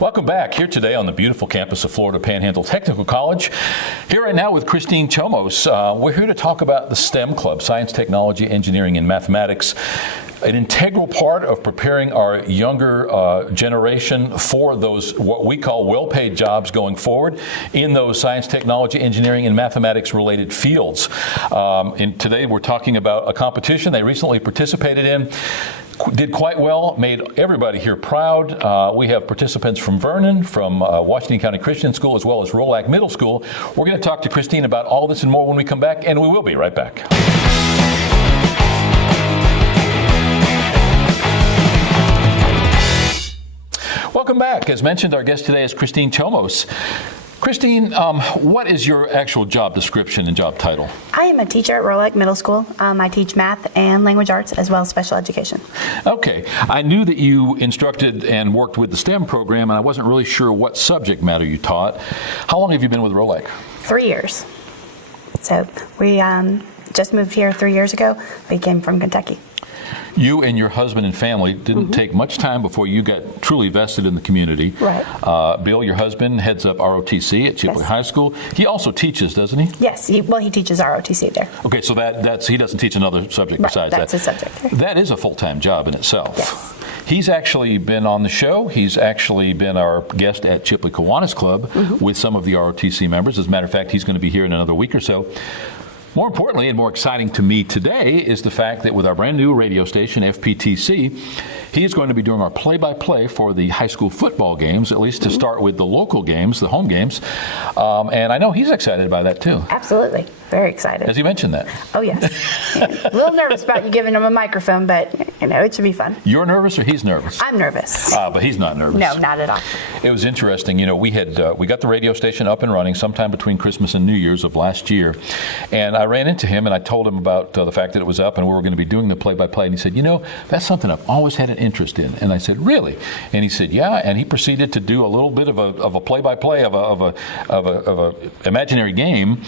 Welcome back here today on the beautiful campus of Florida Panhandle Technical College. Here right now with Christine Chomos. We're here to talk about the STEM Club, Science, Technology, Engineering, and Mathematics. An integral part of preparing our younger generation for those what we call well-paid jobs going forward in those science, technology, engineering, and mathematics related fields. And today we're talking about a competition they recently participated in. Did quite well, made everybody here proud. We have participants from Vernon, from Washington County Christian School, as well as Rolac Middle School. We're going to talk to Christine about all this and more when we come back, and we will be right back. Welcome back. As mentioned, our guest today is Christine Chomos. Christine, what is your actual job description and job title? I am a teacher at Rolac Middle School. I teach math and language arts as well as special education. Okay. I knew that you instructed and worked with the STEM program, and I wasn't really sure what subject matter you taught. How long have you been with Rolac? 3 years. So we just moved here 3 years ago. We came from Kentucky. You and your husband and family didn't take much time before you got truly vested in the community. Right. Bill, your husband, heads up ROTC at Chipley High School. He also teaches, doesn't he? Yes. He teaches ROTC there. Okay, so that's he doesn't teach another subject besides that's that. That's his subject. That is a full-time job in itself. Yes. He's actually been on the show. He's actually been our guest at Chipley Kiwanis Club with some of the ROTC members. As a matter of fact, he's going to be here in another week or so. More importantly, and more exciting to me today, is the fact that with our brand new radio station, FPTC, he is going to be doing our play-by-play for the high school football games, at least to start with the local games, the home games. And I know he's excited by that too. Absolutely. Very excited. Has he mentioned that? Oh, yes. A little nervous about you giving him a microphone, but, it should be fun. You're nervous or he's nervous? I'm nervous. But he's not nervous. No, not at all. It was interesting. We got the radio station up and running sometime between Christmas and New Year's of last year. And I ran into him and I told him about the fact that it was up and we were going to be doing the play-by-play. And he said, that's something I've always had an interest in. And I said, really? And he said, yeah. And he proceeded to do a little bit of a play-by-play of a imaginary game.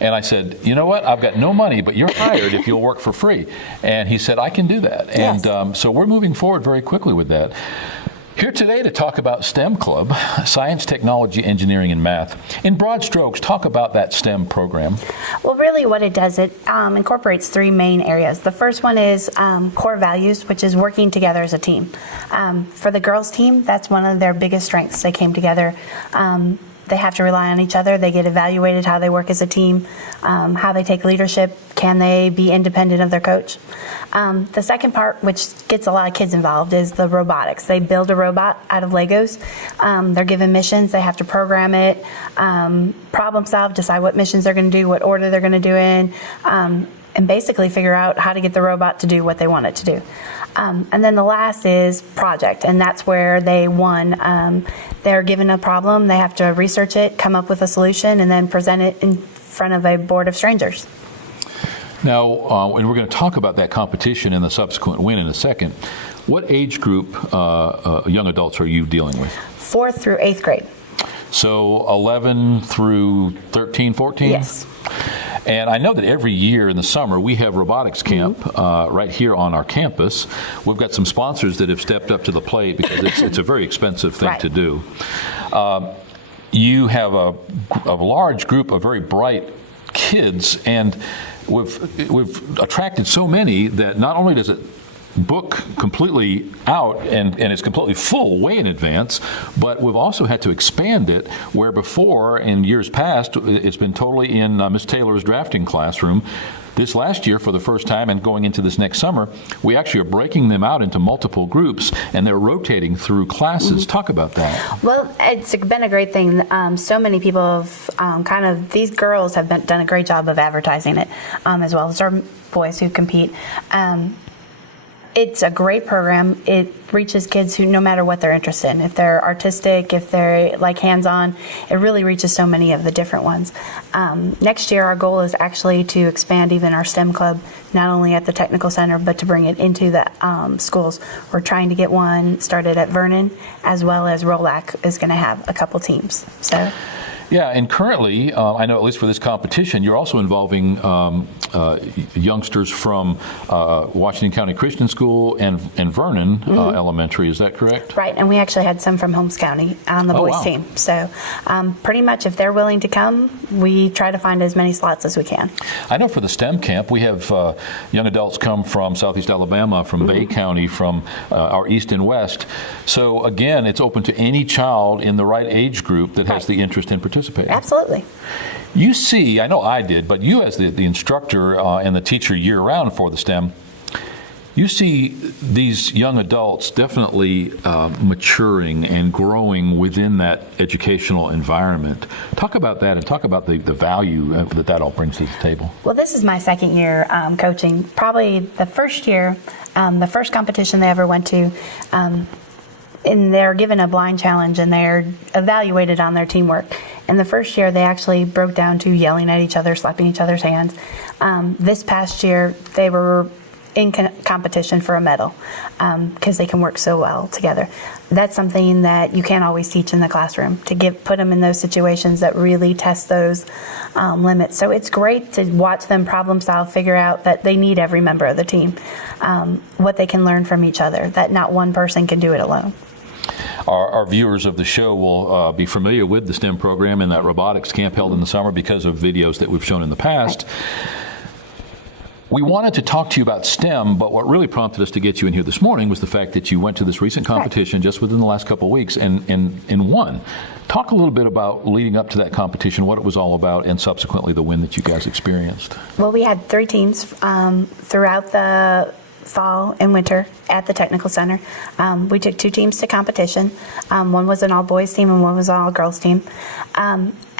And I said, you know what? I've got no money, but you're hired if you'll work for free. And he said, I can do that. Yes. And so we're moving forward very quickly with that. Here today to talk about STEM Club, Science, Technology, Engineering, and Math. In broad strokes, talk about that STEM program. Well, really what it does, it incorporates three main areas. The first one is core values, which is working together as a team. For the girls' team, that's one of their biggest strengths. They came together. They have to rely on each other. They get evaluated how they work as a team, how they take leadership. Can they be independent of their coach? The second part, which gets a lot of kids involved, is the robotics. They build a robot out of Legos. They're given missions. They have to program it, problem solve, decide what missions they're going to do, what order they're going to do in, and basically figure out how to get the robot to do what they want it to do. And then the last is project, and that's where they won. They're given a problem, they have to research it, come up with a solution, and then present it in front of a board of strangers. Now, and we're going to talk about that competition and the subsequent win in a second. What age group young adults are you dealing with? 4th through 8th grade. So 11 through 13, 14? Yes. And I know that every year in the summer we have robotics camp right here on our campus. We've got some sponsors that have stepped up to the plate because it's a very expensive thing to do. You have a large group of very bright kids, and we've attracted so many that not only does it book completely out and it's completely full way in advance, but we've also had to expand it where before in years past it's been totally in Miss Taylor's drafting classroom. This last year, for the first time and going into this next summer, we actually are breaking them out into multiple groups and they're rotating through classes. Talk about that. Well, it's been a great thing. So many people have these girls have done a great job of advertising it, as well as our boys who compete. It's a great program. It reaches kids who, no matter what they're interested in, if they're artistic, if they're like hands-on, it really reaches so many of the different ones. Next year, our goal is actually to expand even our STEM club, not only at the Technical Center, but to bring it into the schools. We're trying to get one started at Vernon, as well as Rolac is going to have a couple teams. So. Yeah, and currently, I know at least for this competition, you're also involving youngsters from Washington County Christian School and Vernon Elementary. Is that correct? Right, and we actually had some from Holmes County on the boys' wow. team. So pretty much if they're willing to come, we try to find as many slots as we can. I know for the STEM camp, we have young adults come from Southeast Alabama, from Bay County, from our east and west. So again, it's open to any child in the right age group that has the interest in participating. Absolutely. You see, I know I did, but you as the instructor and the teacher year-round for the STEM, you see these young adults definitely maturing and growing within that educational environment. Talk about that and talk about the value that all brings to the table. Well, this is my second year coaching. Probably the first year, the first competition they ever went to, and they're given a blind challenge and they're evaluated on their teamwork. In the first year, they actually broke down to yelling at each other, slapping each other's hands. This past year, they were in competition for a medal because they can work so well together. That's something that you can't always teach in the classroom, to put them in those situations that really test those limits. So it's great to watch them problem solve, figure out that they need every member of the team, what they can learn from each other, that not one person can do it alone. Our viewers of the show will be familiar with the STEM program and that robotics camp held in the summer because of videos that we've shown in the past. We wanted to talk to you about STEM, but what really prompted us to get you in here this morning was the fact that you went to this recent competition just within the last couple of weeks and won. Talk a little bit about leading up to that competition, what it was all about, and subsequently the win that you guys experienced. Well, we had 3 teams throughout the fall and winter at the technical center. We took 2 teams to competition. One was an all-boys team and one was an all-girls team.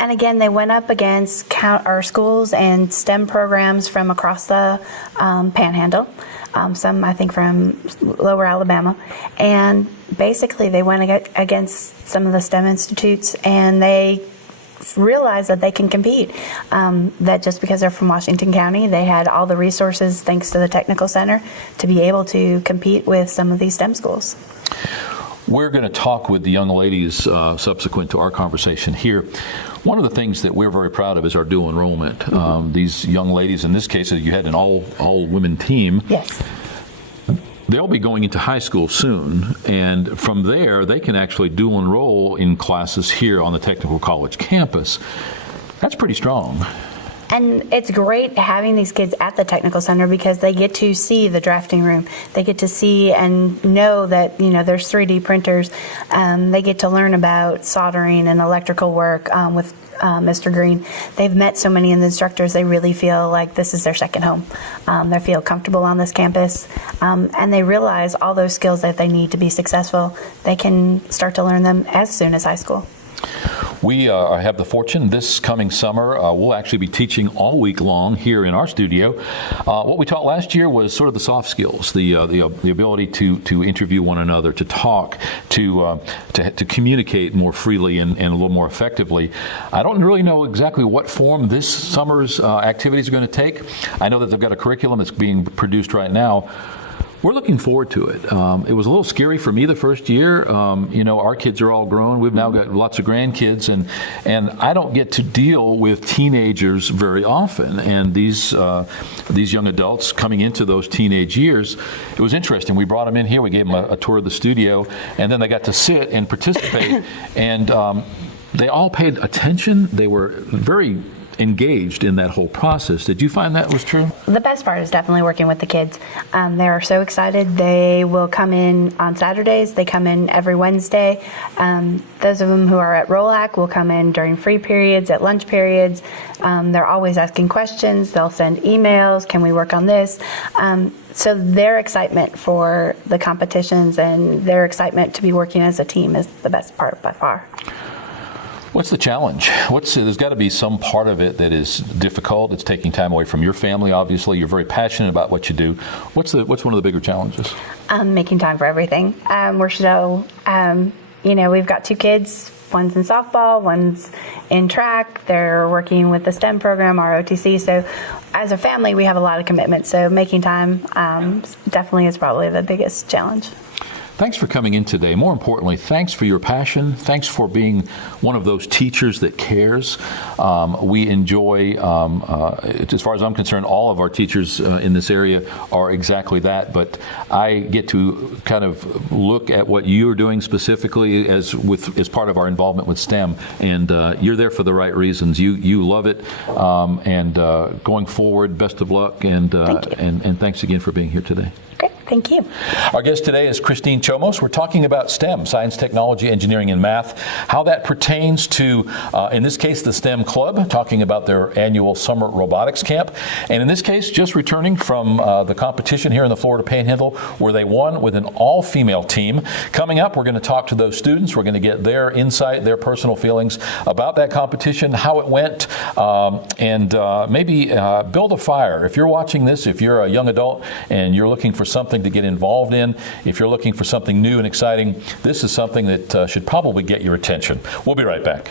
And again, they went up against our schools and STEM programs from across the Panhandle, some I think from lower Alabama. And basically they went against some of the STEM institutes, and they realize that they can compete, that just because they're from Washington County, they had all the resources thanks to the technical center to be able to compete with some of these STEM schools. We're going to talk with the young ladies subsequent to our conversation here. One of the things that we're very proud of is our dual enrollment. These young ladies, in this case, you had an all-women team. Yes. They'll be going into high school soon, and from there, they can actually dual enroll in classes here on the Technical College campus. That's pretty strong. And it's great having these kids at the technical center because they get to see the drafting room. They get to see and know that, there's 3D printers. They get to learn about soldering and electrical work with Mr. Green. They've met so many of the instructors, they really feel like this is their second home. They feel comfortable on this campus, and they realize all those skills that they need to be successful, they can start to learn them as soon as high school. We have the fortune this coming summer, we'll actually be teaching all week long here in our studio. What we taught last year was sort of the soft skills, the ability to interview one another, to talk, to communicate more freely and a little more effectively. I don't really know exactly what form this summer's activities are going to take. I know that they've got a curriculum that's being produced right now. We're looking forward to it. It was a little scary for me the first year. Our kids are all grown. We've now got lots of grandkids, and I don't get to deal with teenagers very often. And these young adults coming into those teenage years, it was interesting. We brought them in here. We gave them a tour of the studio, and then they got to sit and participate. And they all paid attention. They were very engaged in that whole process. Did you find that was true? The best part is definitely working with the kids. They are so excited. They will come in on Saturdays. They come in every Wednesday. Those of them who are at ROLAC will come in during free periods, at lunch periods. They're always asking questions. They'll send emails. Can we work on this? So their excitement for the competitions and their excitement to be working as a team is the best part by far. What's the challenge? There's got to be some part of it that is difficult. It's taking time away from your family, obviously. You're very passionate about what you do. What's one of the bigger challenges? Making time for everything. We're so, we've got 2 kids. One's in softball, one's in track. They're working with the STEM program, our OTC. So as a family, we have a lot of commitments. So making time definitely is probably the biggest challenge. Thanks for coming in today. More importantly, thanks for your passion. Thanks for being one of those teachers that cares. We enjoy, as far as I'm concerned, all of our teachers in this area are exactly that, but I get to kind of look at what you're doing specifically as part of our involvement with STEM, and you're there for the right reasons. You love it, and going forward, best of luck, and thanks again for being here today. Great, thank you. Our guest today is Christine Chomos. We're talking about STEM, science, technology, engineering, and math, how that pertains to, in this case, the STEM Club, talking about their annual summer robotics camp, and in this case, just returning from the competition here in the Florida Panhandle, where they won with an all-female team. Coming up, we're going to talk to those students. We're going to get their insight, their personal feelings about that competition, how it went, and maybe build a fire. If you're watching this, if you're a young adult and you're looking for something to get involved in, if you're looking for something new and exciting, this is something that should probably get your attention. We'll be right back.